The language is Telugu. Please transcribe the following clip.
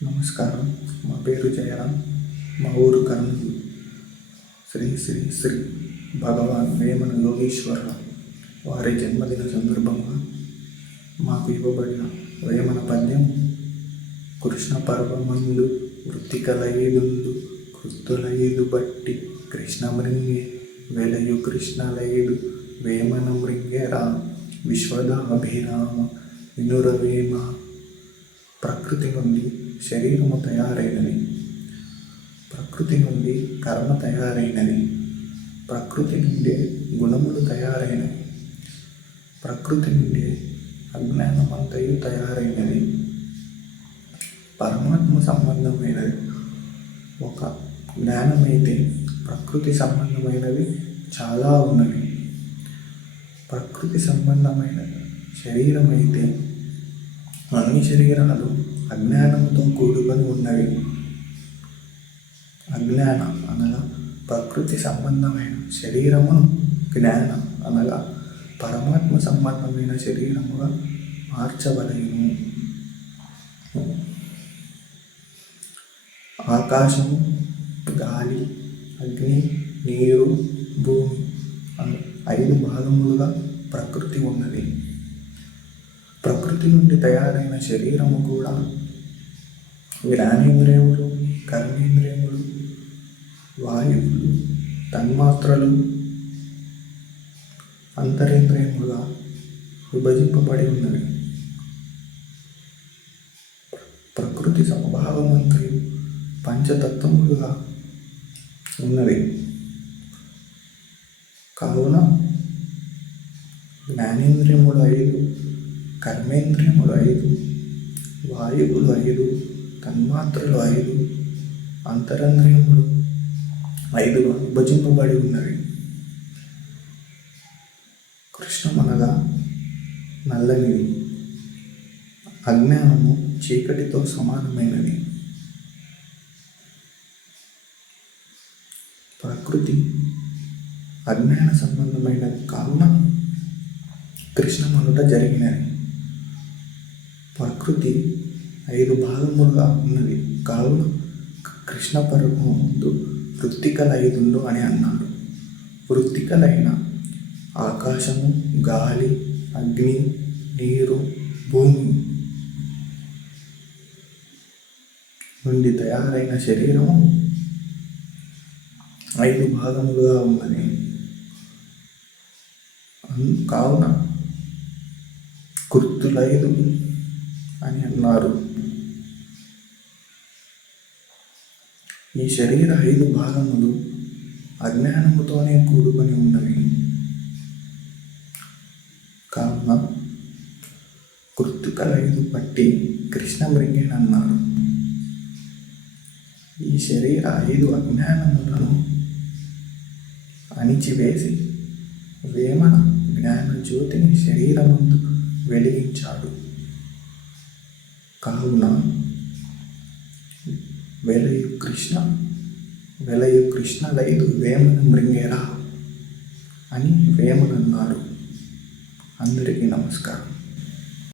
నమస్కారం. మా పేరు జయరాం. మా ఊరు కర్నూలు. శ్రీ శ్రీ శ్రీ భగవాన్ వేమన యోగేశ్వరరావు వారి జన్మదిన సందర్భంగా మాకు ఇవ్వబడిన వేమన పద్యం: కృష్ణ పర్వమందు వృత్తికలైదుండు కృత్తులైదు బట్టి కృష్ణ మృంగే వెలయు కృష్ణలైదు వేమన మృంగెరా విశ్వదాభిరామ వినురవేమ. ప్రకృతి నుండి శరీరము తయారైనది, ప్రకృతి నుండి కర్మ తయారైనది, ప్రకృతి నుండి గుణములు తయారైనవి, ప్రకృతి నుండి అజ్ఞానమంతయు తయారైనది. పరమాత్మ సంబంధమైనది ఒక జ్ఞానమైతే ప్రకృతి సంబంధమైనవి చాలా ఉన్నవి. ప్రకృతి సంబంధమైన శరీరం అయితే అన్ని శరీరాలు అజ్ఞానంతో కూడుకొని ఉన్నవి. అజ్ఞానం అనగా ప్రకృతి సంబంధమైన శరీరమును, జ్ఞానం అనగా పరమాత్మ సంబంధమైన శరీరముగా మార్చవలెను. ఆకాశము, గాలి, అగ్ని, నీరు, భూమి అను 5 భాగములుగా ప్రకృతి ఉన్నది. ప్రకృతి నుండి తయారైన శరీరము కూడా జ్ఞానేంద్రియములు, కర్మేంద్రియములు, వాయువులు, తన్మాత్రలు, అంతరేంద్రియములుగా విభజింపబడి ఉన్నవి. ప్రకృతి స్వభావమంతయు పంచతత్వములుగా ఉన్నది. కావున జ్ఞానేంద్రియములు 5, కర్మేంద్రియములు 5, వాయువులు 5, తన్మాత్రలు 5, అంతరంద్రియములు 5గా విభజింపబడి ఉన్నవి. కృష్ణమనగా నల్లనిది, అజ్ఞానము చీకటితో సమానమైనది. ప్రకృతి అజ్ఞాన సంబంధమైనది కావున కృష్ణమనుట జరిగినది. ప్రకృతి 5 భాగములుగా ఉన్నది కావున కృష్ణ పరమందు వృత్తికలైదుండు అని అన్నాడు. వృత్తికలైన ఆకాశము, గాలి, అగ్ని, నీరు, భూమి నుండి తయారైన శరీరము 5 భాగములుగా ఉన్నది. కావున కృత్తులైదు అని అన్నారు. ఈ శరీర 5 భాగములు అజ్ఞానముతోనే కూడుకొని ఉన్నవి. కావున కృత్తుకలైదు పట్టి కృష్ణ మృంగేనన్నారు. ఈ శరీర 5 అజ్ఞానములను అణిచివేసి వేమన జ్ఞాన జ్యోతిని శరీరమందు వెలిగించాడు. కావున వెలయు కృష్ణలైదు వేమన మృంగేరా అని వేమనన్నాడు. అందరికీ నమస్కారం.